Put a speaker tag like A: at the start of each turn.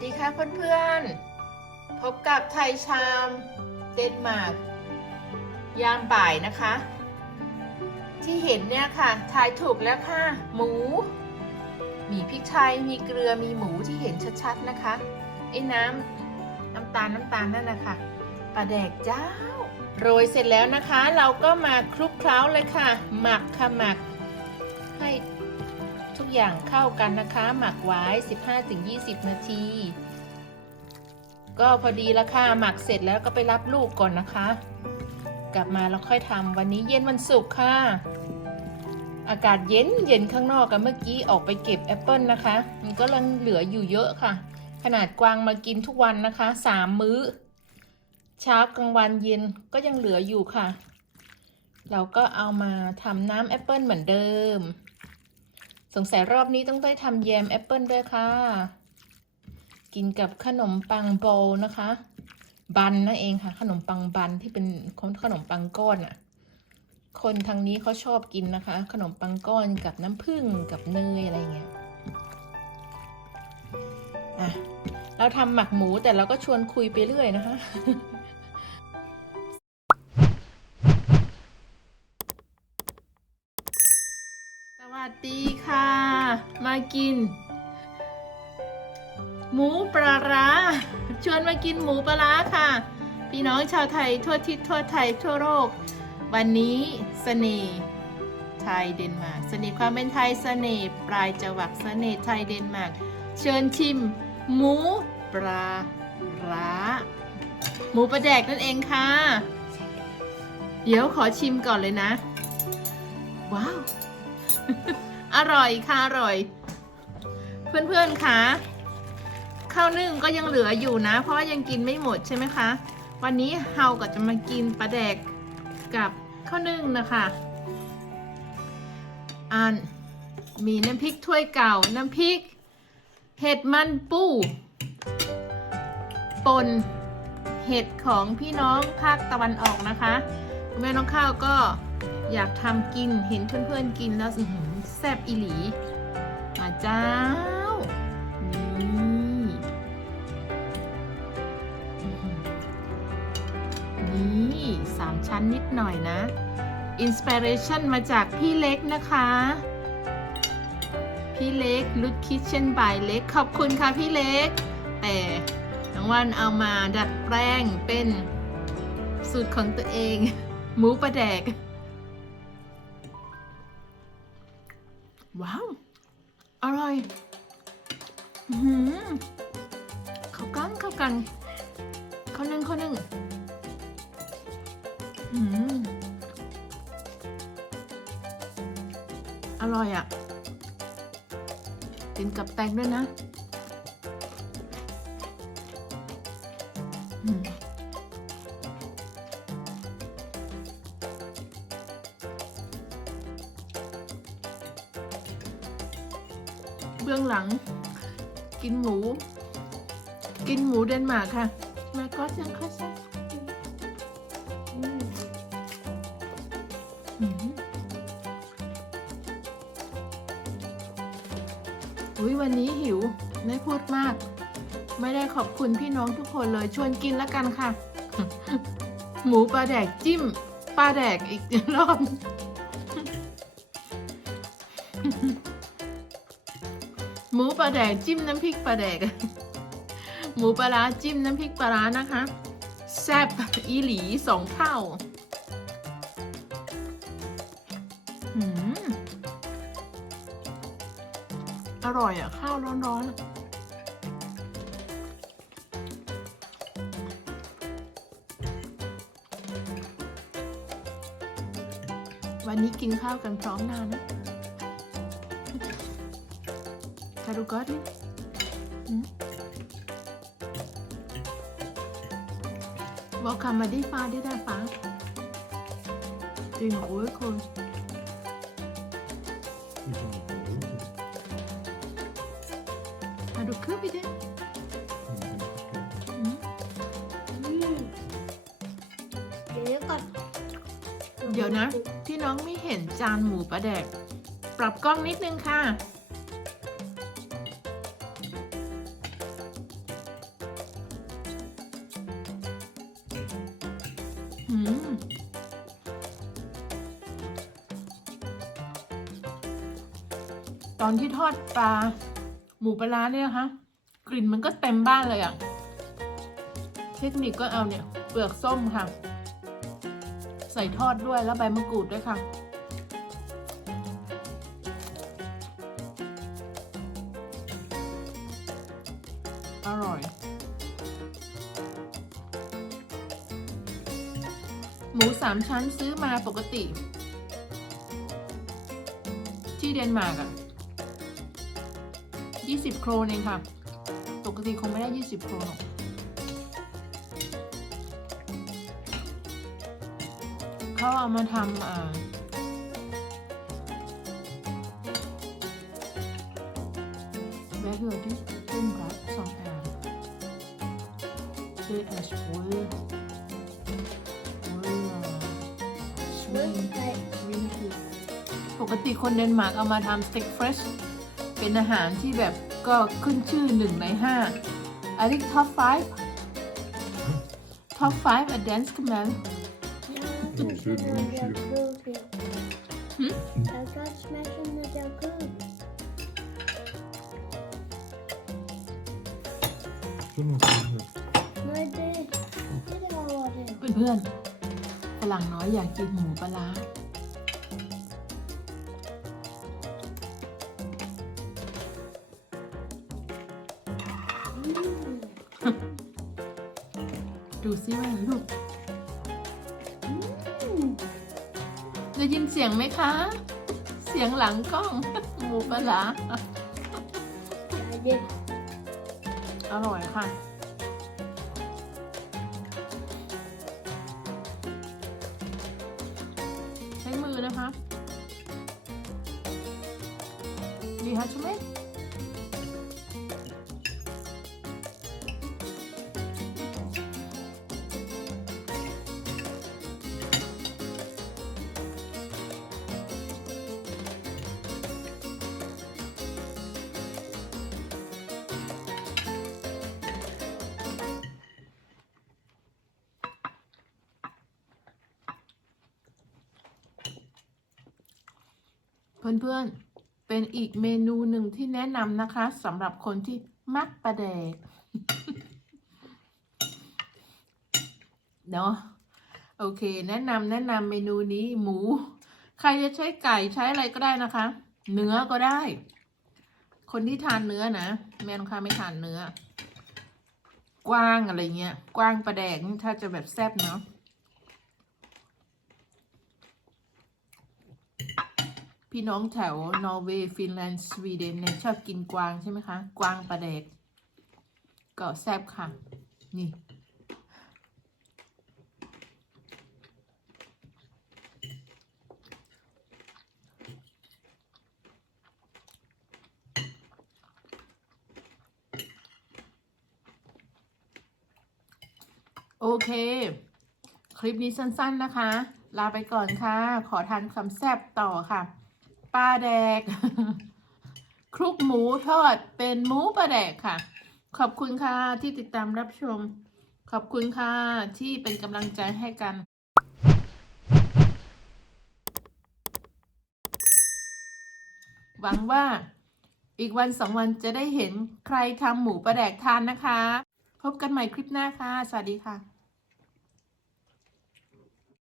A: ดีค่ะเพื่อนๆ พบกับไทยชามเดนมาร์กยามบ่ายนะคะ ที่เห็นเนี่ยค่ะทายถูกแล้วค่ะ หมู มีพริกไทยมีเกลือมีหมูที่เห็นชัดๆนะคะไอ้น้ำน้ำตาลน้ำตาลนั่นนะคะปลาแดกเจ้า โรยเสร็จแล้วนะคะ เราก็มาคลุกเคล้าเลยค่ะ หมักค่ะหมักให้ อย่างเข้ากันนะคะ หมักไว้ 15-20 นาที ก็พอดีละค่ะ หมักเสร็จแล้วก็ไปรับลูกก่อนนะคะ กลับมาแล้วค่อยทำวันนี้เย็นวันศุกร์ค่ะ อากาศเย็นเย็นข้างนอกกันเมื่อกี้ออกไปเก็บแอปเปิลนะคะ มันก็ยังเหลืออยู่เยอะค่ะ ขนาดกวางมากินทุกวันนะคะสามมื้อ เช้ากลางวันเย็นก็ยังเหลืออยู่ค่ะ เราก็เอามาทำน้ำแอปเปิลเหมือนเดิม สงสัยรอบนี้ต้องได้ทำแยมแอปเปิลด้วยค่ะ กินกับขนมปังโบลนะคะ บันนั่นเองค่ะ ขนมปังบันที่เป็นขนมปังก้อนอะ่ะ คนทางนี้เขาชอบกินนะคะ ขนมปังก้อนกับน้ำผึ้งกับเนยอะไรเงี้ยอะเราทำหมักหมูแต่เราก็ชวนคุยไปเรื่อยนะคะ กิน หมูปลาร้าชวนมากินหมูปลาร้าค่ะ พี่น้องชาวไทยทั่วทิศทั่วไทยทั่วโลกวันนี้เสน่ห์ไทยเดนมาร์กเสน่ห์ความเป็นไทยเสน่ห์ปลายจวักเสน่ห์ไทยเดนมาร์กเชิญชิม หมูปลาร้า หมูปลาแดกนั่นเองค่ะ เดี๋ยวขอชิมก่อนเลยนะ ว้าว อร่อยค่ะ อร่อย เพื่อนๆคะข้าวนึ่งก็ยังเหลืออยู่นะ เพราะว่ายังกินไม่หมดใช่ไหมคะ วันนี้เฮาก็จะมากินปลาแดกกับข้าวนึ่งนะคะอันมีน้ำพริกถ้วยเก่าน้ำพริกเห็ดมันปูปนเห็ดของพี่น้องภาคตะวันออกนะคะคุณแม่น้องข้าวก็อยากทำกินเห็นเพื่อนๆกินแล้วแซ่บอีหลี มาจ้า 3 ชั้นนิดหน่อยนะ อินสปิเรชันมาจากพี่เล็กนะคะ พี่เล็กลุดคิทเช่นบายเล็ก ขอบคุณค่ะพี่เล็ก แต่น้องวันเอามาดัดแปลงเป็นสูตรของตัวเอง หมูประแดก ว้าว อร่อยเข้ากันเข้ากันข้อหนึ่งข้อหนึ่ง อร่อยอะ่ะ กินกับแตงด้วยนะเบื้องหลัง กินหมู กินหมูเดนมาร์กค่ะแม่ก็ยังค่อ อุ้ยวันนี้หิว ไม่พูดมาก ไม่ได้ขอบคุณพี่น้องทุกคนเลยชวนกินแล้วกันค่ะ หมูปลาแดกจิ้มปลาแดกอีกรอบ หมูปลาแดกจิ้มน้ำพริกปลาแดก หมูปลาร้าจิ้มน้ำพริกปลาร้านะคะ แซ่บอีหลีสองเท่าหืม อร่อยอะ ข้าวร้อนๆวันนี้กินข้าวกันพร้อมหน้านะคารุกอนนี่วอลคัมมาดีฟ้าได้ได้ฟ้าจริงโอ้
B: ยคุณ Haruka bir เดี๋ยวก่อน
A: เดี๋ยวนะ พี่น้องไม่เห็นจานหมูปลาแดก ปรับกล้องนิดนึงค่ะ อืม ตอนที่ทอดปลา หมูปลาเนี่ยนะคะกลิ่นมันก็เต็มบ้านเลยอะเทคนิคก็เอาเนี่ย เปลือกส้มค่ะ ใส่ทอดด้วยแล้วใบมะกรูดด้วยค่ะ อร่อย หมูสามชั้นซื้อมาปกติ ที่เดนมาร์กอะ 20 โครนเองค่ะ ปกติคงไม่ได้ 20 โครนหรอกเขาเอามาทำอ่า Hvad hedder det? Den ret, som er... Det er sprøde... Sprøde... Svin... Svinekød. ปกติคนเดนมาร์กเอามาทำสเต็กเฟรช เป็นอาหารที่แบบก็ขึ้นชื่อหนึ่งในห้า I think top five top five at dance command
B: Ja,
C: Ja, så er det
B: det
C: nogle
B: er
C: siger.
B: Jacuzzi.
A: Hmm?
B: Jeg kan godt smage sådan noget jacuzzi.
C: Sådan noget.
B: Nej, det, det er derovre det.
A: เพื่อนๆฝรั่งน้อยอยากกินหมูปลาร้า ดูซิว่าลูก
B: Mm.
A: ได้ยินเสียงไหมคะ เสียงหลังกล้องหมูปลาร้า
B: Ja, det
A: อร่อยค่ะใช้มือนะคะดีคะใช่ไหม เพื่อนๆ เป็นอีกเมนูหนึ่งที่แนะนำนะคะสำหรับคนที่มักปลาแดกเนาะโอเค แนะนำแนะนำเมนูนี้หมู ใครจะใช้ไก่ใช้อะไรก็ได้นะคะ เนื้อก็ได้ คนที่ทานเนื้อนะแม่น้องค้าไม่ทานเนื้อ กว้างอะไรเงี้ย กว้างปลาแดกนี่ถ้าจะแบบแซ่บเนาะ พี่น้องแถวนอร์เวย์ฟินแลนด์สวีเดนเนี่ยชอบกินกวางใช่ไหมคะ กวางปลาแดกก็แซ่บค่ะ นี่โอเค คลิปนี้สั้นๆนะคะ ลาไปก่อนค่ะ ขอทานคำแซ่บต่อค่ะ ปลาแดก คลุกหมูทอดเป็นหมูปลาแดกค่ะ ขอบคุณค่ะที่ติดตามรับชม ขอบคุณค่ะที่เป็นกำลังใจให้กันหวังว่าอีกวันสองวันจะได้เห็นใครทำหมูปลาแดกทานนะคะ พบกันใหม่คลิปหน้าค่ะ สวัสดีค่ะ